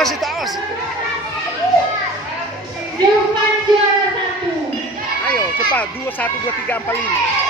Awas itu, awas itu. Dufan juara 1. Ayo cepat, 2, 1, 2, 3, 4, 5.